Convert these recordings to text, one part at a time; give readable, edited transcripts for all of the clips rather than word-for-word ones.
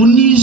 19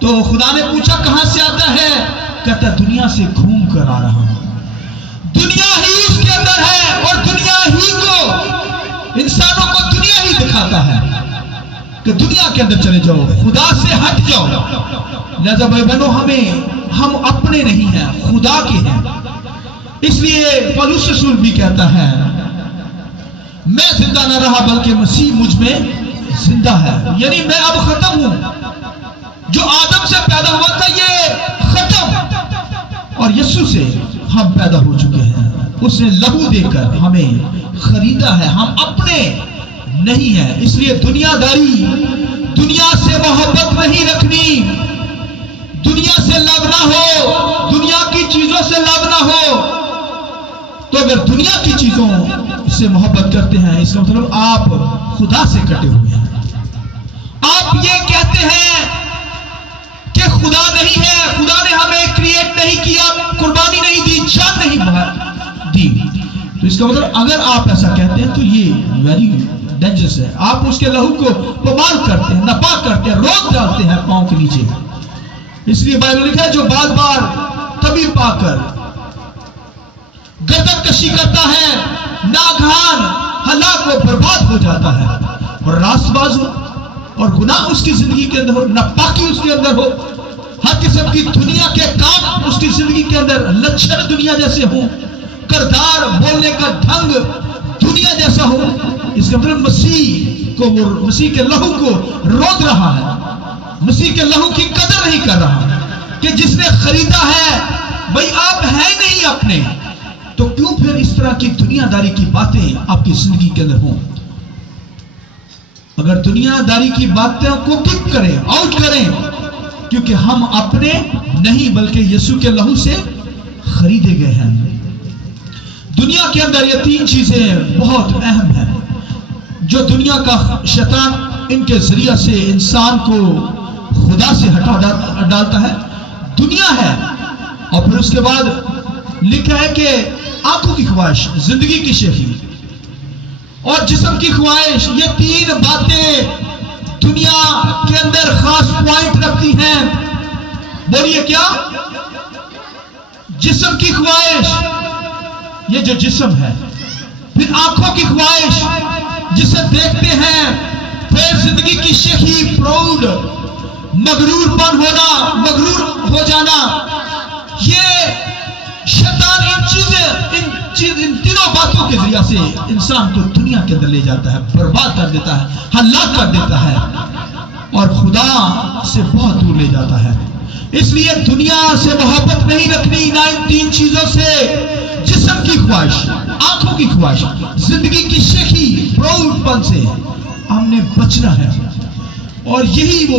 تو خدا نے پوچھا کہاں سے آتا ہے؟ کہتا دنیا سے گھوم کر آ رہا ہوں. دنیا ہی اس کے اندر ہے اور دنیا ہی کو انسانوں کو دنیا ہی دکھاتا ہے کہ دنیا کے اندر چلے جاؤ, خدا سے ہٹ جاؤ. لہذا بھائی بہنوں ہم اپنے نہیں ہیں, خدا کے ہیں. اس لیے پولس رسول بھی کہتا ہے میں زندہ نہ رہا بلکہ مسیح مجھ میں زندہ ہے. یعنی میں اب ختم ہوں. جو آدم سے پیدا ہوا تھا یہ ختم, اور یسوع سے ہم پیدا ہو چکے ہیں. اس نے لہو دے کر ہمیں خریدا ہے, ہم اپنے نہیں ہیں. اس لیے دنیا داری, دنیا سے محبت نہیں رکھنی, دنیا سے لو نہ ہو, دنیا کی چیزوں سے لو نہ ہو. تو اگر دنیا کی چیزوں سے محبت کرتے ہیں اس کا مطلب آپ خدا سے کٹے ہوئے ہیں. آپ یہ کہتے ہیں کہ خدا نہیں ہے, خدا نے ہمیں کریٹ نہیں کیا, قربانی نہیں دی, جان نہیں دی. تو اس کا مطلب اگر آپ ایسا کہتے ہیں تو یہ ویری ڈینجرس ہے. آپ اس کے لہو کو پمال کرتے ہیں, ناپاک کرتے ہیں, روک ڈالتے ہیں پاؤں کے نیچے. اس لیے بائبل لکھا ہے جو بار بار تبھی پا کر گردن کشی کرتا ہے ناگہان ہلاک و برباد ہو جاتا ہے. اور راست باز ہو اور گناہ اس کی زندگی کے اندر ہو, ناپاکی اس کے اندر ہو, ہر قسم کی دنیا کے کام اس کی زندگی کے اندر لچھن دنیا جیسے ہو, کردار بولنے کا ڈھنگ دنیا جیسا ہو. اس کا مطلب مسیح کے لہو کو روک رہا ہے, مسیح کے لہو کی قدر نہیں کر رہا کہ جس نے خریدا ہے. بھائی آپ ہے نہیں اپنے, تو کیوں پھر اس طرح کی دنیا داری کی باتیں آپ کی زندگی کے اندر ہوں؟ اگر دنیا داری کی باتوں کو کک کریں, آؤٹ کریں, کیونکہ ہم اپنے نہیں بلکہ یسوع کے لہو سے خریدے گئے ہیں. دنیا کے اندر یہ تین چیزیں بہت اہم ہیں جو دنیا کا شیطان ان کے ذریعہ سے انسان کو خدا سے ہٹا ڈالتا ہے. دنیا ہے, اور پھر اس کے بعد لکھا ہے کہ آنکھوں کی خواہش, زندگی کی شہی اور جسم کی خواہش. یہ تین باتیں دنیا کے اندر خاص پوائنٹ رکھتی ہیں. بولیے کیا؟ جسم کی خواہش, یہ جو جسم ہے. پھر آنکھوں کی خواہش جسے دیکھتے ہیں. پھر زندگی کی شہی, پراؤڈ, مغرور پن ہونا, مغرور ہو جانا. یہ شیطان ان تینوں باتوں کے ذریعہ سے انسان کو دنیا کے اندر لے جاتا ہے, برباد کر دیتا ہے, ہلاک کر دیتا ہے اور خدا سے بہت دور لے جاتا ہے. اس لیے دنیا سے محبت نہیں رکھنی, نہ ان تین چیزوں سے, جسم کی خواہش, آنکھوں کی خواہش, زندگی کی شیخی, پراؤڈ پن سے ہم نے بچنا ہے. اور یہی وہ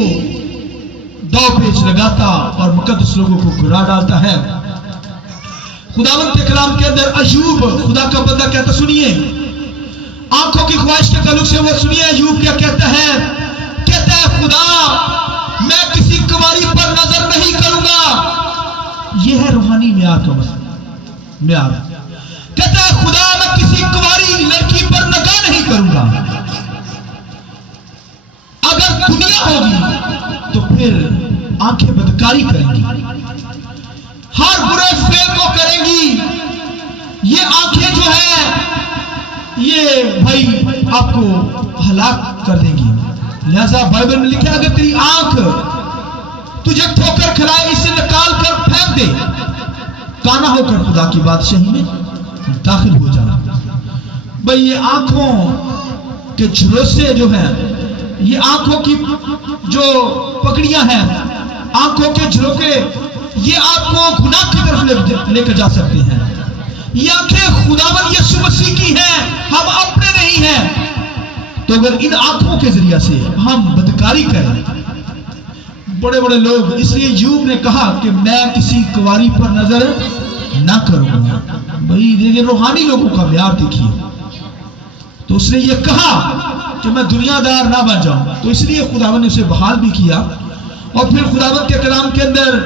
دو پیچ لگاتا اور مقدس لوگوں کو گرا ڈالتا ہے. خداوند کے کلام کے اندر ایوب خدا کا بندہ کہتا, سنیے آنکھوں کی خواہش کے تعلق سے, وہ سنیے ایوب کیا کہتا ہے. کہتا ہے خدا میں کسی کنواری پر نظر نہیں کروں گا. یہ ہے روحانی معیار کا معیار. کہتا ہے خدا میں کسی کنواری لڑکی پر نگاہ نہیں کروں گا. اگر دنیا ہوگی تو پھر آنکھیں بدکاری کریں گی, ہر برے فعل کو کریں گی. یہ آنکھیں جو ہے یہ بھائی آپ کو ہلاک کر دیں گی. لہذا بائبل میں لکھا ہے اگر تیری آنکھ تجھے ٹھوکر کھلائے اسے نکال کر پھینک دے, کانا ہو کر خدا کی بادشاہی میں داخل ہو جا. بھائی یہ آنکھوں کے جھروسے جو ہیں, یہ آنکھوں کی جو پکڑیاں ہیں, آنکھوں کے جھروکے, یہ آپ کو گناہ کی طرف لے کر جا سکتے ہیں. یہ آنکھیں خداوند یسوع مسیح کی ہیں, ہم اپنے نہیں ہیں. تو اگر ان آنکھوں کے ذریعہ سے ہم بدکاری کریں, بڑے بڑے لوگ, اس لیے ایوب نے کہا کہ میں کسی کنواری پر نظر نہ کروں گا. بھائی دیکھیں روحانی لوگوں کا معیار دیکھیے. تو اس نے یہ کہا کہ میں دنیا دار نہ بن جاؤں. تو اس لیے خداوند نے اسے بحال بھی کیا. اور پھر خداوند کے کلام کے اندر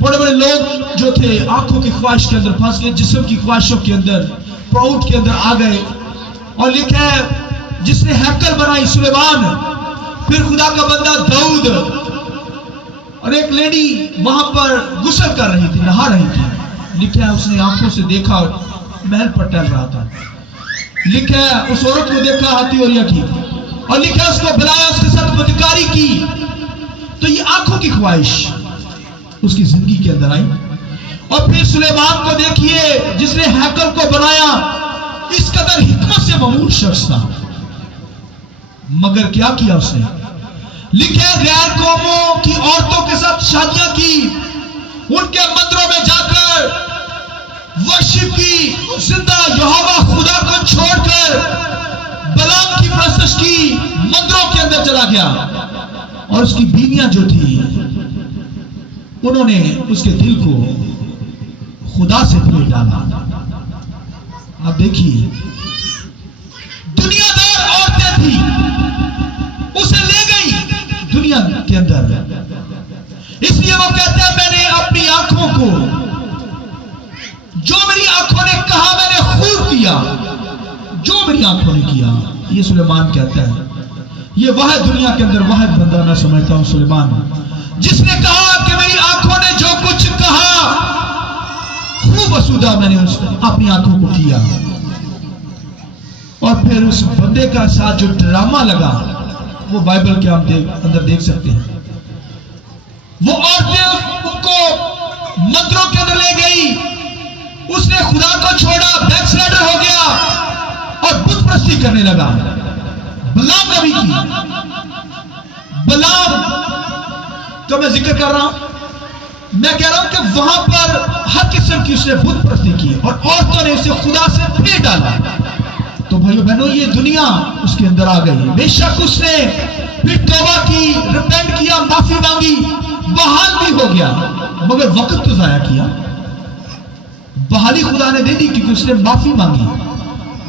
بڑے بڑے لوگ جو تھے آنکھوں کی خواہش کے اندر پھنس گئے, جسم کی خواہشوں کے اندر, پراؤڈ کے اندر آ گئے. اور لکھا ہے جس نے ہیکل بنائی سلیمان, پھر خدا کا بندہ داؤد, اور ایک لیڈی وہاں پر غسل کر رہی تھی، نہا رہی تھی. لکھا ہے اس نے آنکھوں سے دیکھا اور محل پر ٹہل رہا تھا. لکھا ہے اس عورت کو دیکھا ہاتھی اور کی، اور لکھا ہے اس کو بلایا، اس کے ساتھ بدکاری کی. تو یہ آنکھوں کی خواہش اس کی زندگی کے اندر آئی. اور پھر سلیمان کو دیکھیے جس نے ہیکل کو بنایا، اس قدر حکمت سے معمور شخص تھا، مگر کیا کیا اس نے؟ لکھے غیر قوموں کی عورتوں کے ساتھ شادیاں کی، ان کے مندروں میں جا کر ورشپ کی، زندہ یہوہ خدا کو چھوڑ کر بلام کی پرستش کی، مندروں کے اندر چلا گیا. اور اس کی بیویاں جو تھی انہوں نے اس کے دل کو خدا سے پھیر ڈالا. اب دیکھیے دنیا دار عورتیں تھی، اسے لے گئی دنیا کے اندر. اس لیے وہ کہتے ہیں میں نے اپنی آنکھوں کو، جو میری آنکھوں نے کہا میں نے خوب کیا، جو میری آنکھوں نے کیا. یہ سلیمان کہتا ہے. یہ وہ دنیا کے اندر واحد بندہ میں سمجھتا ہوں سلیمان، جس نے کہا کہ میری آنکھوں نے جو کچھ کہا خوب اسودہ میں نے اپنی آنکھوں کو کیا. اور پھر اس بندے کا ساتھ جو ڈرامہ لگا وہ بائبل کے اندر دیکھ سکتے ہیں. وہ عورتیں ان کو مندروں کے اندر لے گئی، اس نے خدا کو چھوڑا، بیک سلائڈر ہو گیا اور بت پرستی کرنے لگا. بلام نبی کی، بلام تو میں ذکر کر رہا ہوں، میں کہہ رہا ہوں کہ وہاں پر ہر قسم کی اس نے بت پرستی کی اور عورتوں نے اسے خدا سے پھیر ڈالا. تو بھائیو بہنوں یہ دنیا اس کے اندر آ گئی. بے شک اس نے پھر توبہ کی، ریپینٹ کیا، معافی مانگی، بحال بھی ہو گیا، مگر وقت تو ضائع کیا. بحالی خدا نے دے دی کیونکہ اس نے معافی مانگی.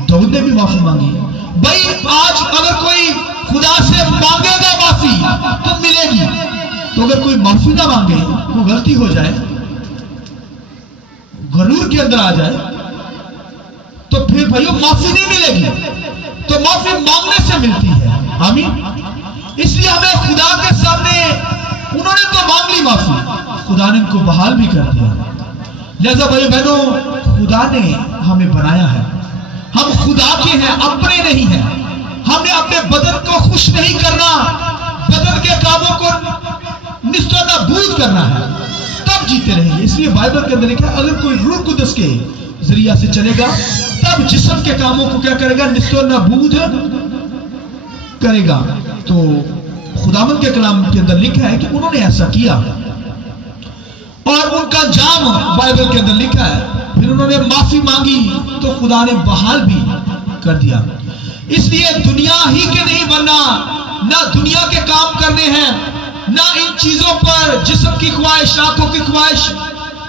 داؤد نے بھی معافی مانگی. بھائی آج اگر کوئی خدا سے مانگے گا معافی تو ملے گی، تو اگر کوئی معافی نہ مانگے، کوئی غلطی ہو جائے، غرور کے اندر آ جائے، تو پھر بھائیو معافی نہیں ملے گی. تو معافی مانگنے سے ملتی ہے. آمین. اس لیے ہمیں خدا کے سامنے، انہوں نے تو مانگ لی معافی، خدا نے ان کو بحال بھی کر دیا. لہذا بھائیو بہنوں خدا نے ہمیں بنایا ہے، ہم خدا کے ہیں، اپنے نہیں ہیں. ہم نے اپنے بدن کو خوش نہیں کرنا، بدن کے کاموں کو نست و نابود کرنا ہے، تب جیتے رہیں گے. اس لیے بائبل کے اندر لکھا ہے اگر کوئی روح القدس کے ذریعہ سے چلے گا تب جسم کے کاموں کو کیا کرے گا؟ نست و نابود کرے گا. تو خداوند کے کلام کے اندر لکھا ہے کہ انہوں نے ایسا کیا اور ان کا جام بائبل کے اندر لکھا ہے. پھر انہوں نے معافی مانگی تو خدا نے بحال بھی کر دیا. اس لیے دنیا ہی کے نہیں بننا، نہ دنیا کے کام کرنے ہیں، نہ ان چیزوں پر جسم کی خواہش، آنکھوں کی خواہش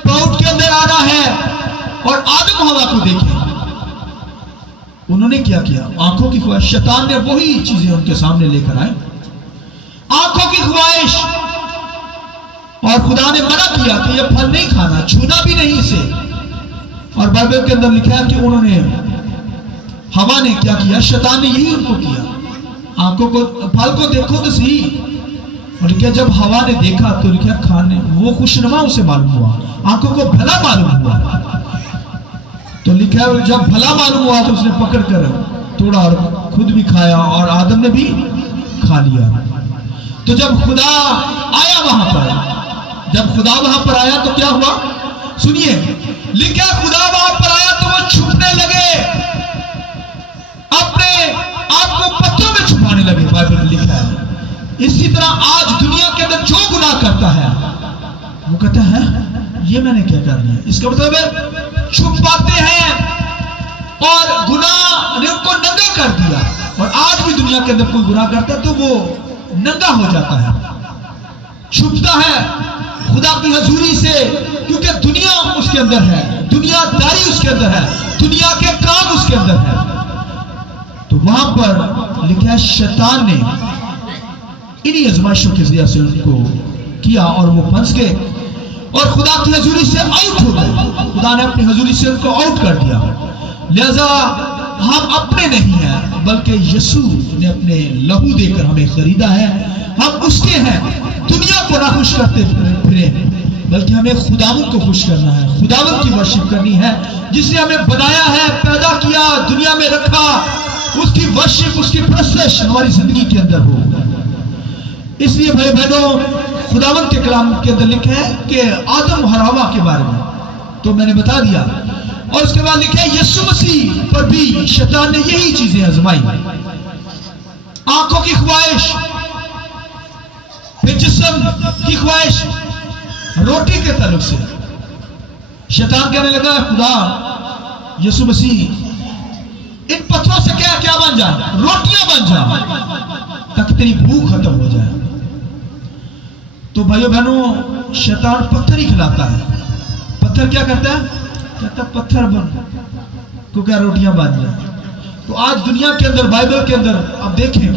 پراؤڈ کے اندر آ رہا ہے. اور آدم ہوا کو دیکھیں، انہوں نے کیا کیا؟ آنکھوں کی خواہش. شیطان نے وہی چیزیں ان کے سامنے لے کر آئے، آنکھوں کی خواہش. اور خدا نے منع کیا کہ یہ پھل نہیں کھانا، چھونا بھی نہیں اسے. اور بائبل کے اندر لکھا ہے کہ انہوں نے، ہوا نے کیا کیا؟ شیطان نے یہی ان کو کیا. آنکھوں کو، پھل کو دیکھو تو صحیح. اور لکھا جب ہوا نے دیکھا تو لکھا کھانے، وہ خوشنما اسے معلوم ہوا، آنکھوں کو بھلا معلوم ہوا. تو لکھا ہے جب بھلا معلوم ہوا تو اس نے پکڑ کر توڑا اور خود بھی کھایا اور آدم نے بھی کھا لیا. تو جب خدا آیا وہاں پر، جب خدا وہاں پر آیا تو کیا ہوا؟ سنیے، لکھا خدا وہاں پر آیا تو وہ چھپنے لگے، اپنے آپ کو پتھروں میں چھپانے لگے. بائبل میں لکھا ہے. اسی طرح آج دنیا کے اندر جو گناہ کرتا ہے وہ کہتا ہے یہ میں نے کیا کر لیا. اس کا مطلب ہے چھپ پاتے ہیں اور گناہ نے ان کو ننگا کر دیا. اور آج بھی دنیا کے اندر کوئی گناہ کرتا ہے تو وہ ننگا ہو جاتا ہے، چھپتا ہے خدا کی حضوری سے، کیونکہ دنیا اس کے اندر ہے، دنیا داری اس کے اندر ہے، دنیا کے کام اس کے اندر ہے. تو وہاں پر لکھا ہے شیطان نے انہی ازمائشوں کے ذریعے سے ان کو کیا اور وہ پھنس گئے اور خدا کی حضوری سے آؤٹ ہو گئے. خدا نے اپنی حضوری سے ان کو آؤٹ کر دیا. لہذا ہم اپنے نہیں ہیں بلکہ یسوع نے اپنے لہو دے کر ہمیں خریدا ہے. ہم اس کے ہیں. دنیا کو ناخوش کرتے پھریں، بلکہ ہمیں خداوند کو خوش کرنا ہے، خداوند کی ورشپ کرنی ہے جس نے ہمیں بنایا ہے، پیدا کیا، دنیا میں رکھا. اس کی ورشپ، اس کی پرستش ہماری زندگی کے اندر ہو. اس لیے بھائی بہنوں، خداوند کے کلام کے اندر لکھا ہے کہ آدم اور حوا کے بارے میں تو میں نے بتا دیا، اور اس کے بعد لکھا ہے یسوع مسیح پر بھی شیطان نے یہی چیزیں آزمائی. آنکھوں کی خواہش، پھر جسم کی خواہش. روٹی کے تعلق سے شیطان کہنے لگا خدا یسوع مسیح ان پتھروں سے کیا بن جائے؟ روٹیاں بن جائے تاکہ تیری بھوک ختم ہو جائے. تو بھائیو بہنوں، شیطان پتھر ہی کھلاتا ہے. پتھر کیا کرتا ہے؟ کہتا پتھر بن کو کیا روٹیاں بن جائیں. تو آج دنیا کے اندر، بائبل کے اندر آپ دیکھیں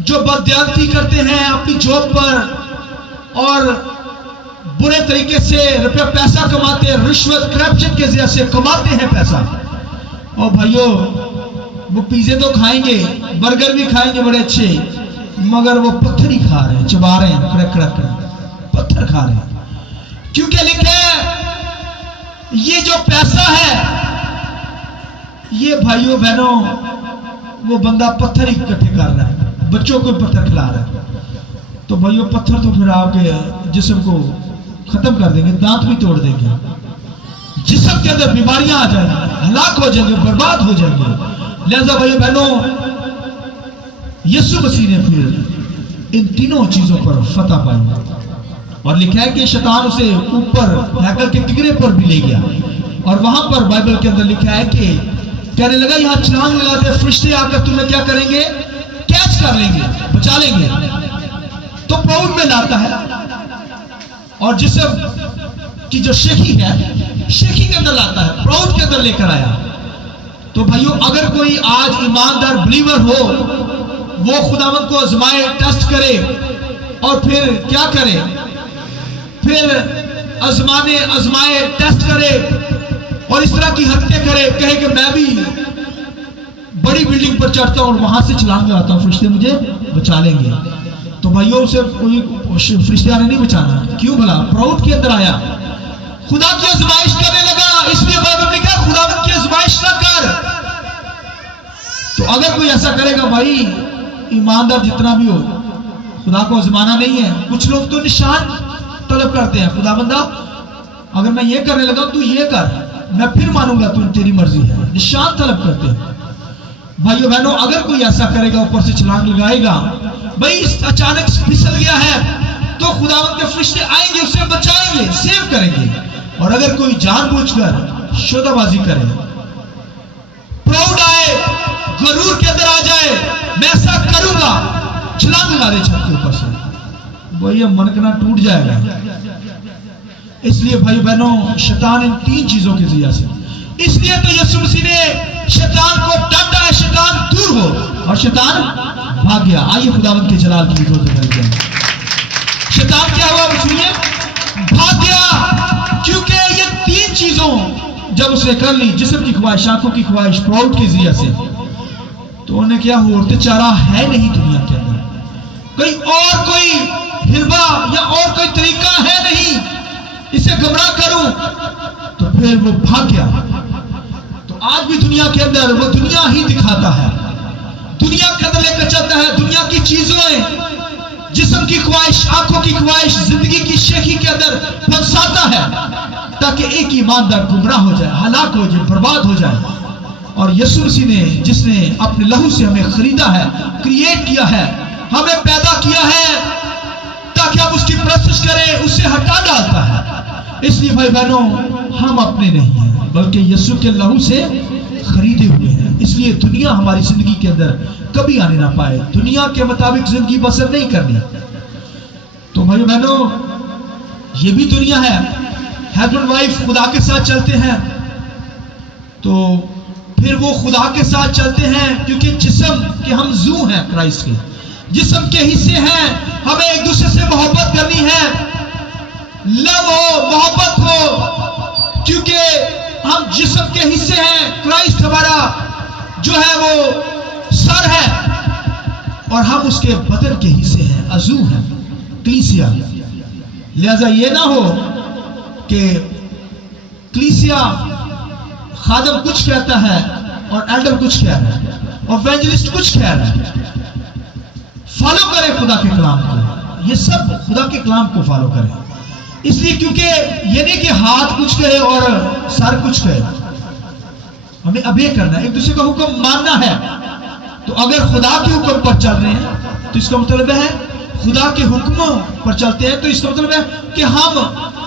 جو بددیانتی کرتے ہیں اپنی جاب پر اور برے طریقے سے روپیہ پیسہ کماتے ہیں، رشوت کرپشن کے ذریعے سے کماتے ہیں پیسہ. اور بھائیو وہ پیزے تو کھائیں گے، برگر بھی کھائیں گے بڑے اچھے، مگر وہ پتھر ہی کھا رہے ہیں، چبا رہے ہیں، کڑک کڑک پتھر کھا رہے ہیں. کیونکہ لکھے یہ جو پیسہ ہے یہ بھائیو بہنوں وہ بندہ پتھر ہی اکٹھے کر رہا ہے، بچوں کو پتھر کھلا رہا ہے. تو بھائیو پتھر تو پھر آپ کے جسم کو ختم کر دیں گے، دانت بھی توڑ دیں گے، جسم کے اندر بیماریاں آ جائیں گی، ہلاک ہو جائیں گے، برباد ہو جائیں گے. لہذا بھائی بہنوں، یسوع مسیح نے پھر ان تینوں چیزوں پر فتح پائی، اور لکھا ہے کہ شیطان اسے اوپر ہیکل کے کنگرے پر بھی لے گیا، اور وہاں پر بائبل کے اندر لکھا ہے کہ کہنے لگا یہاں چھلانگ لگاتے فرشتے آ کر تمہیں کیا کریں گے؟ کیچ کر لیں گے، بچا لیں گے. تو پراؤڈ میں لاتا ہے، اور جسم کی جو شیخی ہے، شیخی کے اندر لاتا ہے، پراؤڈ کے اندر لے کر آیا. تو بھائیو اگر کوئی آج ایماندار بلیور ہو، وہ خداوند کو آزمائے، ٹیسٹ کرے، اور پھر کیا کرے؟ پھر آزمائے ٹیسٹ کرے اور اس طرح کی حرکتیں کرے، کہے کہ میں بھی بڑی بلڈنگ پر چڑھتا ہوں اور وہاں سے چھلانگ لگاتا ہوں، فرشتے مجھے بچا لیں گے. تو بھائیو اسے کوئی فرشتے نے نہیں بچانا. کیوں بھلا؟ پراؤڈ کے اندر آیا، خدا کی آزمائش کرنے لگا. اس لیے بائبل نے کہا خداوند کی آزمائش نہ کر. تو اگر کوئی ایسا کرے گا، بھائی ایماندار جتنا بھی ہو، خدا کو آزمانا نہیں ہے. کچھ لوگ تو نشان طلب کرتے ہیں، خداوندہ اگر میں یہ کرنے لگا تو یہ کر، میں پھر مانوں گا، تو تیری مرضی ہے. نشان طلب کرتے ہیں. بھائیو بہنوں، اگر کوئی ایسا کرے گا، اوپر سے چھلانگ لگائے گا، بھائی اچانک پھسل گیا ہے، تو خداوند کے فرشتے آئیں گے، اسے بچائیں گے، سیو کریں گے. اور اگر کوئی جان بوجھ کر شودہ بازی کرے، پراؤڈ آئے، غرور کے اندر آ جائے، میں ایسا کروں گا، چھلانگ لگا دے چھت کے اوپر سے، وہی منکنا ٹوٹ جائے گا. اس لیے بھائی بہنوں، شیطان ان تین چیزوں کے ذریعے سے، اس لیے تو یسوع مسیح نے شیطان کو ڈانٹا ہے، شیطان دور ہو، اور شیطان بھاگ گیا. آئیے خداوند کے جلال کی حضور میں جائیں. شیطان کیا ہوا؟ سنیے، بھاگ گیا. کیونکہ یہ تین چیزوں جب اس نے کر لی، جسم کی خواہش، آنکھوں کی خواہش، پراؤڈ کے ذریعے سے، تو انہیں کیا ہوا؟ اور چارہ ہے نہیں دنیا کے اندر، کوئی ہربا یا اور کوئی طریقہ ہے نہیں اسے گمراہ کروں. تو پھر وہ بھاگ گیا. تو آج بھی دنیا کے اندر وہ دنیا ہی دکھاتا ہے، دنیا کے اندر لے کر چلتا ہے، دنیا کی چیزیں، جسم کی خواہش، آنکھوں کی خواہش، زندگی کی شیخی کے اندر پھنساتا ہے، تاکہ ایک ایماندار گمراہ ہو جائے، ہلاک ہو جائے، برباد ہو جائے. اور یسوع مسیح نے، جس نے اپنے لہو سے ہمیں خریدا ہے، کریٹ کیا ہے، ہمیں پیدا کیا ہے تاکہ ہم اس کی پرستش کریں، اسے ہٹا ڈالتا ہے. اس لیے بھائی بہنوں، ہم اپنے نہیں ہیں بلکہ یسوع کے لہو سے خریدے ہوئے ہیں. اس لیے دنیا ہماری زندگی کے اندر کبھی آنے نہ پائے، دنیا کے مطابق زندگی بسر نہیں کرنی. تو بھائی بہنوں، یہ بھی دنیا ہے. ہسبینڈ وائف خدا کے ساتھ چلتے ہیں تو پھر وہ خدا کے ساتھ چلتے ہیں، کیونکہ جسم کے ہم زو ہیں، کرائسٹ کے جسم کے حصے ہیں. ہمیں ایک دوسرے سے محبت کرنی ہے، لو ہو، محبت ہو، کیونکہ ہم جسم کے حصے ہیں. کرائسٹ ہمارا جو ہے وہ سر ہے، اور ہم اس کے بدن کے حصے ہیں، عضو ہیں، کلیسیا. لہذا یہ نہ ہو کہ کلیسیا خادم کچھ کہتا ہے اور ایلڈر کچھ کہہ رہا ہے اور ایونجلسٹ کچھ کہہ رہا ہے. فالو کرے خدا کے کلام کو. یہ سب خدا کے کلام کو فالو کرے. اس لیے کیونکہ یہ نہیں کہ ہاتھ کچھ کہے اور سر کچھ کہے. ہمیں ابے کرنا ہے, ایک دوسرے کا حکم ماننا ہے. تو اگر خدا کے حکم پر چل رہے ہیں تو اس کا مطلب ہے خدا کے حکموں پر چلتے ہیں, تو اس کا مطلب ہے کہ ہم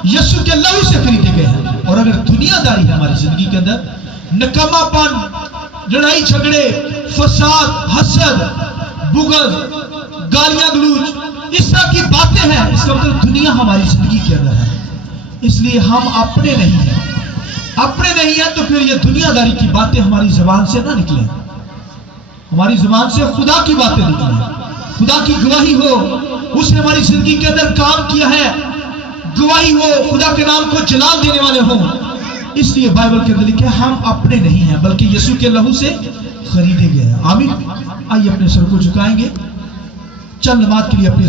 یسوع کے لہو سے خریدے گئے ہیں. اور اگر دنیا داری ہے ہماری زندگی کے اندر, نکما پن, لڑائی جھگڑے, فساد, حسد, بغض, گالیاں گلوچ, اس طرح کی باتیں ہیں, اس کا مطلب دنیا ہماری زندگی کے اندر ہے. اس لیے ہم اپنے نہیں ہیں. اپنے نہیں ہیں تو پھر یہ دنیا داری کی باتیں ہماری زبان سے نہ نکلیں. ہماری زبان سے خدا کی باتیں نکلیں, خدا کی گواہی ہو, اس نے ہماری زندگی کے اندر کام کیا ہے, گواہی ہو, خدا کے نام کو جلال دینے والے ہوں. اس لیے بائبل کے اندر لکھا ہے ہم اپنے نہیں ہیں بلکہ یسوع کے لہو سے خریدے گئے ہیں. آمین. آئیے اپنے سر کو جھکائیں گے, چند لمحات کے لیے اپنے